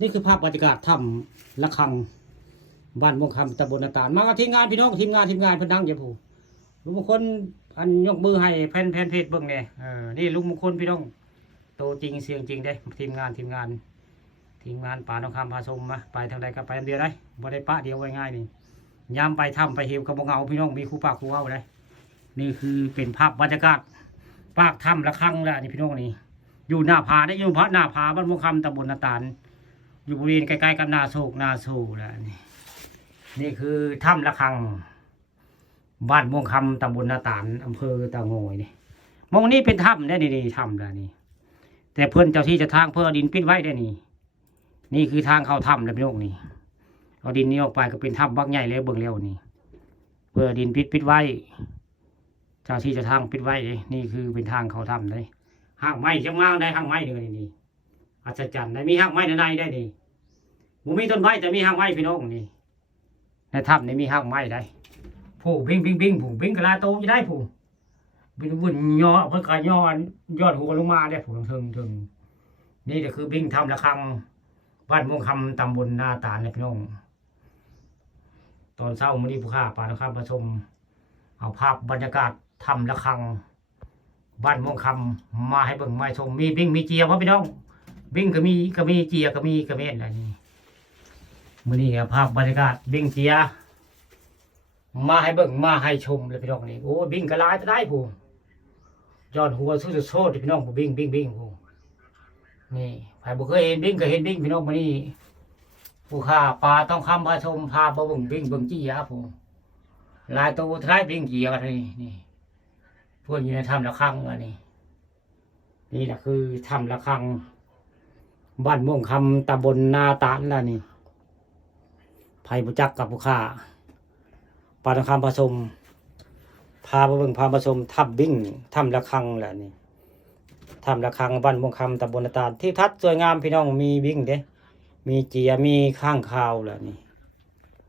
นี่คือภาพบรรยากาศถ้ำระฆังบ้านม่วงคำตำบลนาตาลมากับทีมงานพี่น้องทีมงานเพิ่นดังอย่าผู้ลุงมงคลอันยกมือให้แฟนเพจเบิ่งเนี่ยนี่ลุงมงคลพี่น้องโตจริงเสียงจริงได้ทีมงานป่าทองคำพาชมมาไปทางใดก็ไปทางเดียวได้บ่ได้ปะเดียวไว้ง่ายนี่ยามไปถ้ำไปเหวกับบ่เหงาพี่น้องมีคู่ปากคู่เว้าได้นี่คือเป็นภาพบรรยากาศปากถ้ำระฆังแล้วนี่พี่น้องนี่อยู่หน้าผาได้อยู่หน้าผาบ้านม่วงคำตำบลนาตาลอยู่บริเวณใกล้ๆกับนาโศกแล้วนี่คือถ้ำระฆังบ้านม่วงคำตำบลนาตาลอำเภอตะโงยนี่มองนี่เป็นถ้ำได้นี่ถ้ำแล้วนี่แต่เพื่อนเจ้าที่จะทางเพื่อดินปิดไว้ได้นี่คือทางเข้าถ้ำแล้วพี่น้องนี่เอาดินนี้ออกไปก็เป็นถ้ำบักใหญ่เลยเบิ่งแล้วนี่เพื่อดินปิดไว้เจ้าที่จะทางปิดไว้นี่คือเป็นทางเข้าถ้ำได้ห้างไม้จะงามได้ห้างไม้เลยนี่อัศจรรย์ได้มีห้างไม้ในได้นี่ผมมีต้นไม้แต่มีห้างไม้พี่น้องนี่ในถ้ำนี่มีห้างไม้ได้ผู้บิงผู้บิงกระลาโตจะได้ผู้บินวุ่นย่อเพื่อกระยอดหัวลงมาได้ผู้ถึงนี่ก็คือบิงถ้ำระฆังบ้านม่วงคำตำบลนาตาลพี่น้องตอนเช้ามื้อนี้ผู้ข้าป่านะครับมาชมเอาภาพบรรยากาศถ้ำระฆังบ้านม่วงคำมาให้เบิ่งมาชมมีบิงมีเจียพ่อพี่น้องบิงก็มีเจียก็มีกระเม็ดอะไรนี่มื้อนี้ภาพบรรยากาศบิงเจียมาให้เบิ่งมาให้ชมเลยพี่น้องนี่โอ้บิงกระลายจะได้ผู้ย้อนหัวสุดโซดพี่น้องผู้บิงผู้นี่ใครบ่เคยเห็นบิงก็เห็นบิงพี่น้องมื้อนี้ผู้ข้าป่าต้องคำพาชมพาบ่เบิ่งบิงเบิ่งเจียผู้ลายตัวท้ายบิงเจียกันนี่พวกอยู่ในถ้ำระฆังอันนี้นี่แหละคือถ้ำระฆังบ้านม่วงคำตำบลนาตาลแล้วนี่ไผ่บุจักกับผู้ข้าปาทองคำผสมพาไปเบิ่งพาผสมถ้ำบิ้งถ้ำระฆังแหละนี่ถ้ำระฆังบ้านม่วงคำตำบลนาตาลที่ทัดสวยงามพี่น้องมีบิ้งเด้มีเจียมีข้างคาวแหละนี่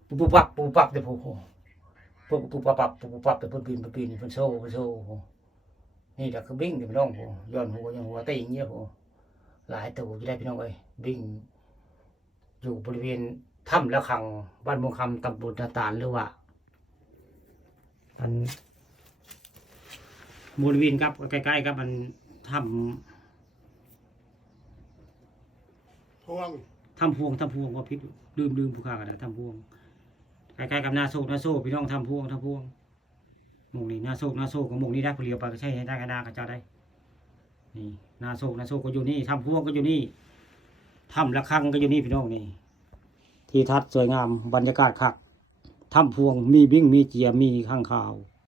ปูปับเด้อปูปับเด้อเพิ่นปีนเพิ่นโซ่นี่แหละคือบิ้งพี่น้องย้อนหัวตีอย่างเงี้ยหลายตัวจะได้พี่น้องเอ้ยบิ้งอยู่บริเวณถ้ำระฆังบ้านม่วงคำตำบลนาตาลหรือว่าอันบริเวณครับใกล้ๆครับมันถ้ำพวงว่าพิษลืมผู้ข้ากันนะถ้ำพวงใกล้ๆกับนาโซพี่น้องถ้ำพวงหมู่นี้นาโซกับหมู่นี้ได้ผลิตไปก็ใช้ได้กันนาก็จะได้นี่นาโซก็อยู่นี่ถ้ำพวงก็อยู่นี่ถ้ำระฆังก็อยู่นี่พี่น้องนี่ที่ทัดสวยงามบรรยากาศคักถ้ำพวงมีบิ้งมีเจียมีข้างคาว